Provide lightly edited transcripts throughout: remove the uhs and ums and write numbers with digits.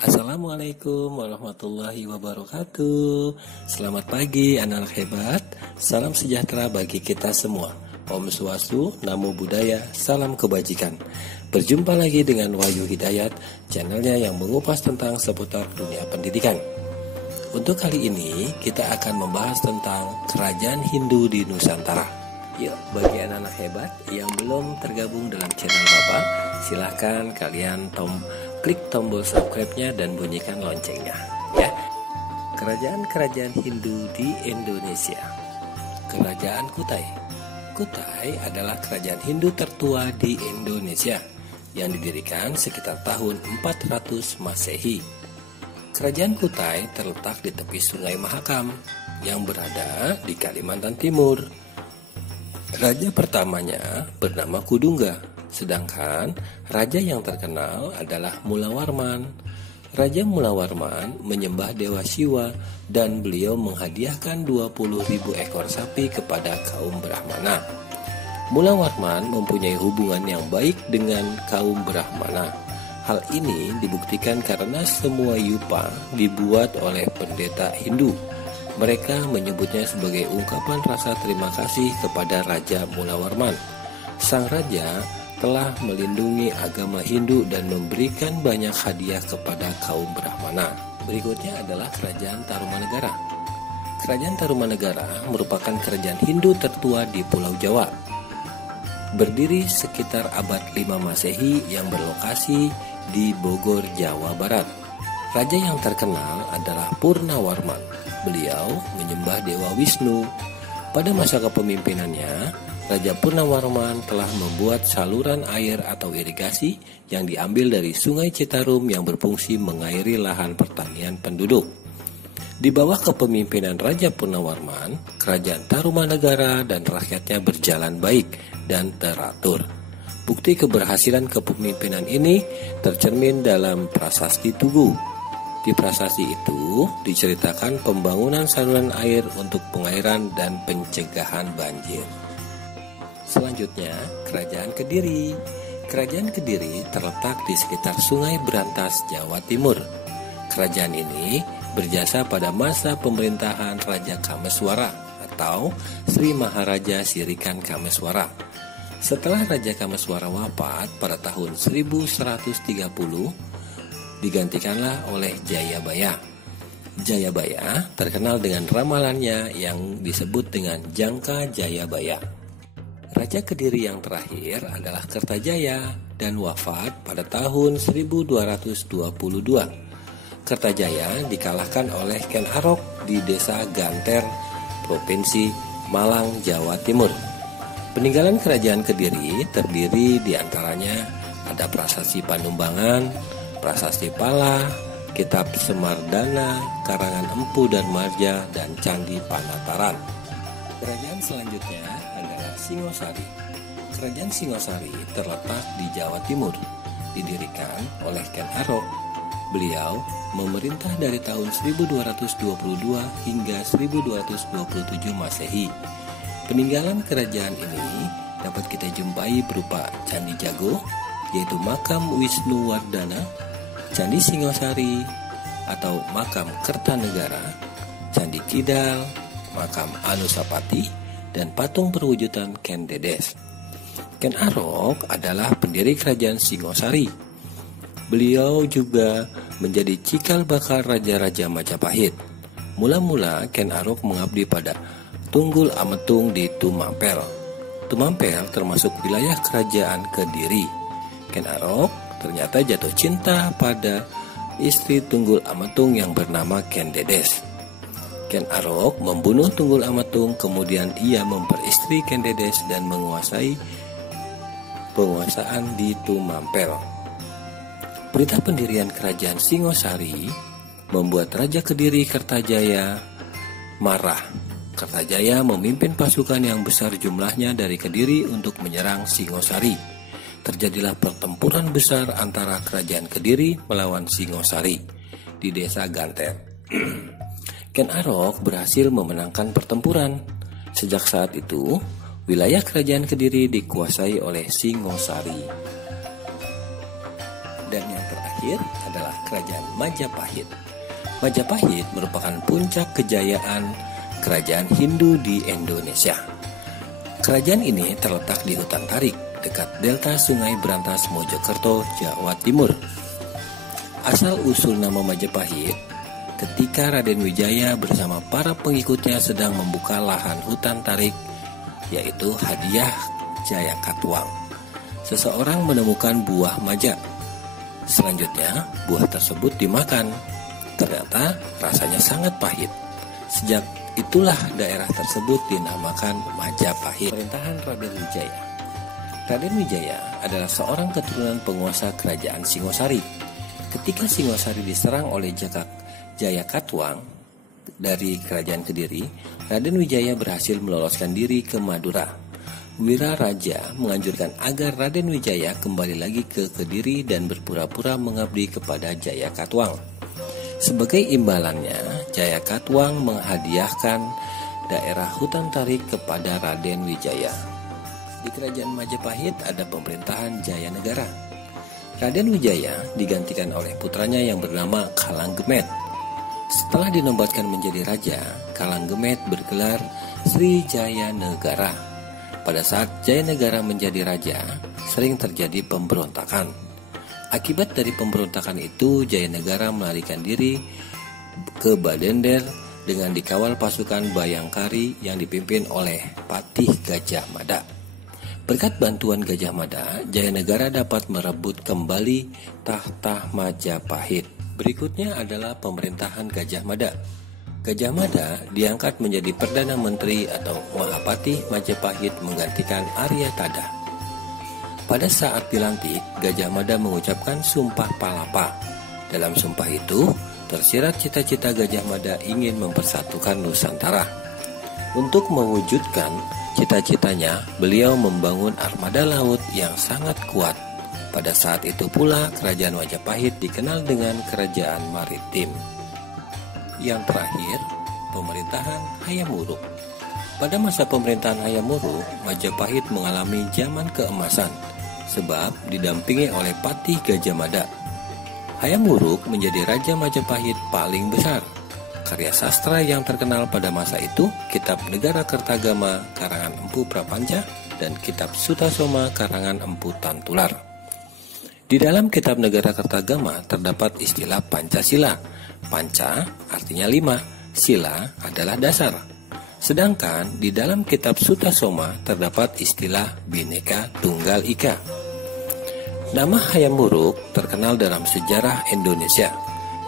Assalamualaikum warahmatullahi wabarakatuh. Selamat pagi anak-anak hebat. Salam sejahtera bagi kita semua. Om Swastiastu, Namo Buddhaya, salam kebajikan. Berjumpa lagi dengan Wahyu Hidayat, channelnya yang mengupas tentang seputar dunia pendidikan. Untuk kali ini kita akan membahas tentang kerajaan Hindu di Nusantara. Yuk, bagi anak-anak hebat yang belum tergabung dalam channel Bapak, silahkan kalian klik tombol subscribe-nya dan bunyikan loncengnya ya. Kerajaan-kerajaan Hindu di Indonesia. Kerajaan Kutai. Kutai adalah kerajaan Hindu tertua di Indonesia yang didirikan sekitar tahun 400 Masehi. Kerajaan Kutai terletak di tepi Sungai Mahakam yang berada di Kalimantan Timur. Raja pertamanya bernama Kudungga. Sedangkan raja yang terkenal adalah Mulawarman. Raja Mulawarman menyembah Dewa Siwa dan beliau menghadiahkan 20.000 ekor sapi kepada kaum Brahmana. Mulawarman mempunyai hubungan yang baik dengan kaum Brahmana. Hal ini dibuktikan karena semua yupa dibuat oleh pendeta Hindu. Mereka menyebutnya sebagai ungkapan rasa terima kasih kepada Raja Mulawarman. Sang raja telah melindungi agama Hindu dan memberikan banyak hadiah kepada kaum Brahmana. Berikutnya adalah Kerajaan Tarumanegara. Kerajaan Tarumanegara merupakan kerajaan Hindu tertua di Pulau Jawa. Berdiri sekitar abad 5 Masehi yang berlokasi di Bogor, Jawa Barat. Raja yang terkenal adalah Purnawarman. Beliau menyembah Dewa Wisnu. Pada masa kepemimpinannya, Raja Purnawarman telah membuat saluran air atau irigasi yang diambil dari Sungai Citarum yang berfungsi mengairi lahan pertanian penduduk. Di bawah kepemimpinan Raja Purnawarman, Kerajaan Tarumanegara dan rakyatnya berjalan baik dan teratur. Bukti keberhasilan kepemimpinan ini tercermin dalam Prasasti Tugu. Di prasasti itu diceritakan pembangunan saluran air untuk pengairan dan pencegahan banjir. Selanjutnya, Kerajaan Kediri. Kerajaan Kediri terletak di sekitar Sungai Berantas, Jawa Timur. Kerajaan ini berjasa pada masa pemerintahan Raja Kameswara atau Sri Maharaja Sirikan Kameswara. Setelah Raja Kameswara wafat pada tahun 1130, digantikanlah oleh Jayabaya. Jayabaya terkenal dengan ramalannya yang disebut dengan Jangka Jayabaya. Raja Kediri yang terakhir adalah Kertajaya dan wafat pada tahun 1222. Kertajaya dikalahkan oleh Ken Arok di desa Ganter, Provinsi Malang, Jawa Timur. Peninggalan Kerajaan Kediri terdiri diantaranya ada Prasasti Panumbangan, Prasasti Pala, Kitab Semardana, Karangan Empu Darmaja, dan Candi Panataran. Kerajaan selanjutnya adalah Singosari. Kerajaan Singosari terletak di Jawa Timur, didirikan oleh Ken Arok. Beliau memerintah dari tahun 1222 hingga 1227 Masehi. Peninggalan kerajaan ini dapat kita jumpai berupa Candi Jago, yaitu makam Wisnu Wardana, Candi Singosari atau makam Kertanegara, Candi Kidal, makam Anusapati, dan patung perwujudan Ken Dedes. Ken Arok adalah pendiri kerajaan Singosari. Beliau juga menjadi cikal bakal raja-raja Majapahit. Mula-mula Ken Arok mengabdi pada Tunggul Ametung di Tumampel. Tumampel termasuk wilayah kerajaan Kediri. Ken Arok ternyata jatuh cinta pada istri Tunggul Ametung yang bernama Ken Dedes. Ken Arok membunuh Tunggul Ametung, kemudian ia memperistri Ken Dedes dan menguasai penguasaan di Tumampel. Perintah pendirian kerajaan Singosari membuat Raja Kediri Kertajaya marah. Kertajaya memimpin pasukan yang besar jumlahnya dari Kediri untuk menyerang Singosari. Terjadilah pertempuran besar antara kerajaan Kediri melawan Singosari di desa Ganter. Ken Arok berhasil memenangkan pertempuran. Sejak saat itu, wilayah kerajaan Kediri dikuasai oleh Singosari. Dan yang terakhir adalah Kerajaan Majapahit. Majapahit merupakan puncak kejayaan kerajaan Hindu di Indonesia. Kerajaan ini terletak di hutan tarik, dekat delta Sungai Brantas, Mojokerto, Jawa Timur. Asal-usul nama Majapahit, ketika Raden Wijaya bersama para pengikutnya sedang membuka lahan hutan tarik, yaitu hadiah Jaya Katuang. Seseorang menemukan buah maja. Selanjutnya, buah tersebut dimakan. Ternyata rasanya sangat pahit. Sejak itulah daerah tersebut dinamakan Majapahit. Pemerintahan Raden Wijaya. Raden Wijaya adalah seorang keturunan penguasa kerajaan Singosari. Ketika Singosari diserang oleh Jaya Katuang dari kerajaan Kediri, Raden Wijaya berhasil meloloskan diri ke Madura. Wira Raja menganjurkan agar Raden Wijaya kembali lagi ke Kediri dan berpura-pura mengabdi kepada Jaya Katuang. Sebagai imbalannya, Jaya Katuang menghadiahkan daerah hutan tarik kepada Raden Wijaya. Di kerajaan Majapahit ada pemerintahan Jaya Negara. Raden Wijaya digantikan oleh putranya yang bernama Kalanggemet. Setelah dinobatkan menjadi raja, Kalanggemet bergelar Sri Jaya Negara. Pada saat Jaya Negara menjadi raja, sering terjadi pemberontakan. Akibat dari pemberontakan itu, Jaya Negara melarikan diri ke Badender dengan dikawal pasukan Bayangkari yang dipimpin oleh Patih Gajah Mada. Berkat bantuan Gajah Mada, Jaya Negara dapat merebut kembali tahta Majapahit. Berikutnya adalah pemerintahan Gajah Mada. Gajah Mada diangkat menjadi Perdana Menteri atau Mahapatih Majapahit menggantikan Arya Tada. Pada saat dilantik, Gajah Mada mengucapkan Sumpah Palapa. Dalam sumpah itu, tersirat cita-cita Gajah Mada ingin mempersatukan Nusantara. Untuk mewujudkan cita-citanya, beliau membangun armada laut yang sangat kuat. Pada saat itu pula, kerajaan Majapahit dikenal dengan Kerajaan Maritim. Yang terakhir, pemerintahan Hayam Wuruk. Pada masa pemerintahan Hayam Wuruk, Majapahit mengalami zaman keemasan, sebab didampingi oleh Patih Gajah Mada. Hayam Wuruk menjadi Raja Majapahit paling besar. Karya sastra yang terkenal pada masa itu, Kitab Negara Kertagama karangan Empu Prapanca dan Kitab Sutasoma karangan Empu Tantular. Di dalam Kitab Negara Kertagama terdapat istilah Pancasila. Panca artinya 5, sila adalah dasar. Sedangkan di dalam Kitab Sutasoma terdapat istilah Bhinneka Tunggal Ika. Nama Hayam Wuruk terkenal dalam sejarah Indonesia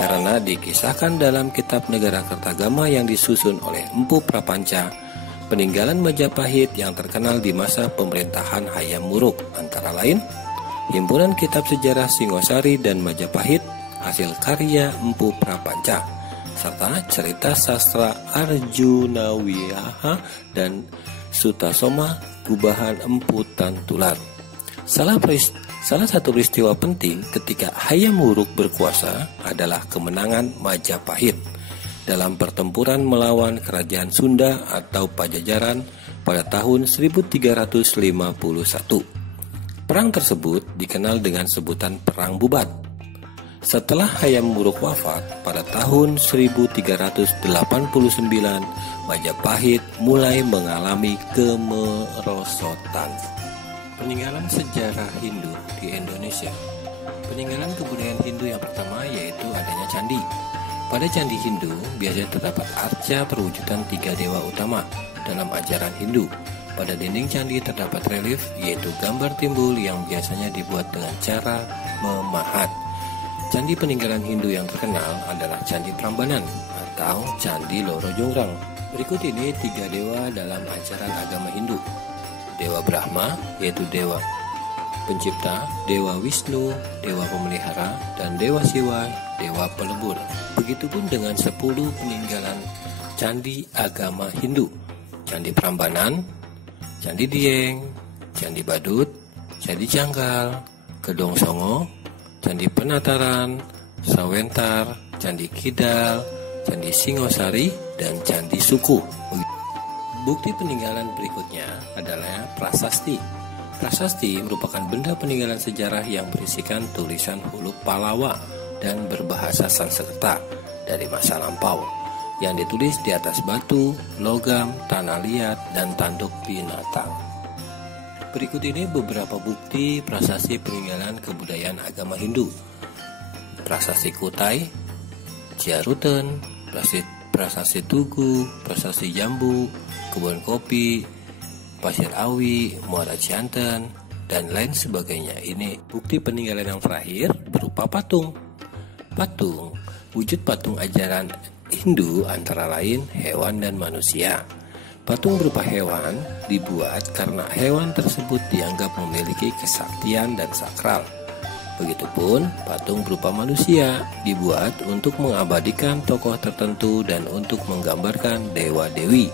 karena dikisahkan dalam Kitab Negara Kertagama yang disusun oleh Empu Prapanca, peninggalan Majapahit yang terkenal di masa pemerintahan Hayam Wuruk, antara lain Himpunan Kitab Sejarah Singosari dan Majapahit hasil karya Empu Prapanca, serta cerita sastra Arjuna Wiwaha dan Sutasoma Gubahan Empu Tantular. Salah satu peristiwa penting ketika Hayam Wuruk berkuasa adalah kemenangan Majapahit dalam pertempuran melawan kerajaan Sunda atau Pajajaran pada tahun 1351. Perang tersebut dikenal dengan sebutan Perang Bubat. Setelah Hayam Wuruk wafat pada tahun 1389, Majapahit mulai mengalami kemerosotan. Peninggalan sejarah Hindu di Indonesia. Peninggalan kebudayaan Hindu yang pertama yaitu adanya candi. Pada candi Hindu biasanya terdapat arca perwujudan 3 dewa utama dalam ajaran Hindu. Pada dinding candi terdapat relief yaitu gambar timbul yang biasanya dibuat dengan cara memahat. Candi peninggalan Hindu yang terkenal adalah Candi Prambanan atau Candi Loro Jonggrang. Berikut ini 3 dewa dalam ajaran agama Hindu. Dewa Brahma, yaitu Dewa Pencipta, Dewa Wisnu, Dewa Pemelihara, dan Dewa Siwa, Dewa Pelebur. Begitupun dengan 10 peninggalan candi agama Hindu. Candi Prambanan, Candi Dieng, Candi Badut, Candi Janggal, Gedong Songo, Candi Penataran, Sawentar, Candi Kidal, Candi Singosari, dan Candi Suku. Bukti peninggalan berikutnya adalah prasasti. Prasasti merupakan benda peninggalan sejarah yang berisikan tulisan huruf Pallava dan berbahasa Sanskerta dari masa lampau yang ditulis di atas batu, logam, tanah liat, dan tanduk binatang. Berikut ini beberapa bukti prasasti peninggalan kebudayaan agama Hindu. Prasasti Kutai, Ciaruten, prasasti Tugu, prasasti Jambu, kebun kopi, Pasir Awi, Muara Cianten, dan lain sebagainya. Ini bukti peninggalan yang terakhir berupa patung. Patung, wujud patung ajaran Hindu antara lain hewan dan manusia. Patung berupa hewan dibuat karena hewan tersebut dianggap memiliki kesaktian dan sakral. Begitupun patung berupa manusia dibuat untuk mengabadikan tokoh tertentu dan untuk menggambarkan dewa-dewi.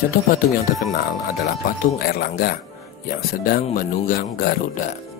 Contoh patung yang terkenal adalah patung Airlangga yang sedang menunggang Garuda.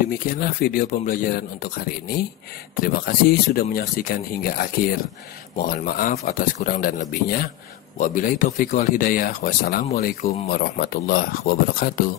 Demikianlah video pembelajaran untuk hari ini. Terima kasih sudah menyaksikan hingga akhir. Mohon maaf atas kurang dan lebihnya. Wabillahi taufiq wal hidayah. Wassalamualaikum warahmatullahi wabarakatuh.